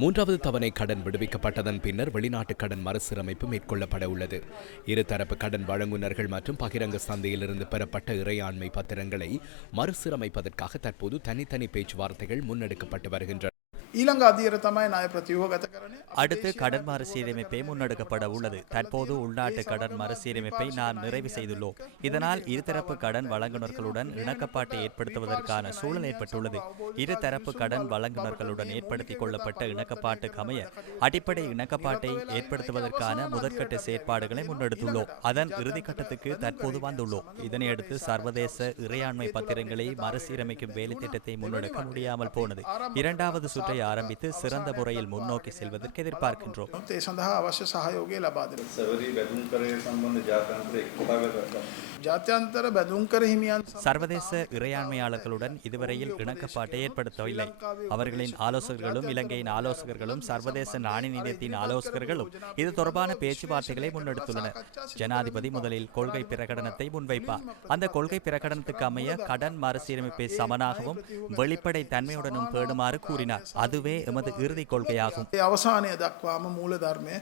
மூன்றாவது தவணை கடன் விடுவிக்கப்பட்டதன் பின்னர் வெளிநாட்டு கடன் மறுசீரமைப்பு மேற்கொள்ளப்பட உள்ளது. இருதரப்பு கடன் வழங்குனர்கள் மற்றும் பகிரங்க சந்தையிலிருந்து பெறப்பட்ட இறையாண்மை பத்திரங்களை மறுசீரமைப்பதற்காக தற்போது தனித்தனி பேச்சுவார்த்தைகள் முன்னெடுக்கப்பட்டு வருகின்றன. ඊළඟ අදියර තමයි ණය ප්‍රතිව්‍යුහගත කරන්නේ. அடுத்து கடன் மறுசீரமைப்பை முன்னெடுக்கப்பட உள்ளது தற்போது உள்நாட்டு கடன் மறுசீரமைப்பை நாம் நிறைவு செய்துள்ளோம் இதனால் இருதரப்பு கடன் வழங்குனர்களுடன் இணக்கப்பாட்டை ஏற்படுத்துவதற்கான சூழல் ஏற்பட்டுள்ளது இருதரப்பு கடன் வழங்குனர்களுடன் ஏற்படுத்திக் கொள்ளப்பட்ட இணக்கப்பாட்டுக்கு அமைய அடிப்படை இணக்கப்பாட்டை ஏற்படுத்துவதற்கான முதற்கட்ட செயற்பாடுகளை முன்னெடுத்துள்ளோம் அதன் இறுதிக்கட்டத்துக்கு தற்போது வந்துள்ளோம் இதனையடுத்து சர்வதேச இறையாண்மை பத்திரங்களை மறுசீரமைக்கும் வேலை திட்டத்தை முன்னெடுக்க முடியாமல் போனது இரண்டாவது சுற்றை ஆரம்பித்து சிறந்த முறையில் முன்னோக்கி செல்வதற்கு எதிர்பார்க்கின்றோம். சர்வதேச இறையாண்மையாளர்களுடன் இதுவரையில் இணக்கப்பாட்டை ஏற்படுத்தவில்லை அவர்களின் ஆலோசகர்களும் இலங்கையின் ஆலோசகர்களும் சர்வதேச நாணய நிதியத்தின் ஆலோசகர்களும் இது தொடர்பான பேச்சுவார்த்தைகளை முன்னெடுத்துள்ளனர் ஜனாதிபதி முதலில் கொள்கை பிரகடனத்தை முன்வைப்பார் அந்த கொள்கை பிரகடனத்துக்கு அமைய கடன் மறுசீரமைப்பை சமனாகவும் வெளிப்படை தன்மையுடனும் பேடுமாறு கூறினார் அது அதுவே எமது இறுதிக் கொள்கையாகும் ඒ අවසානය දක්වාම මූල ධර්මය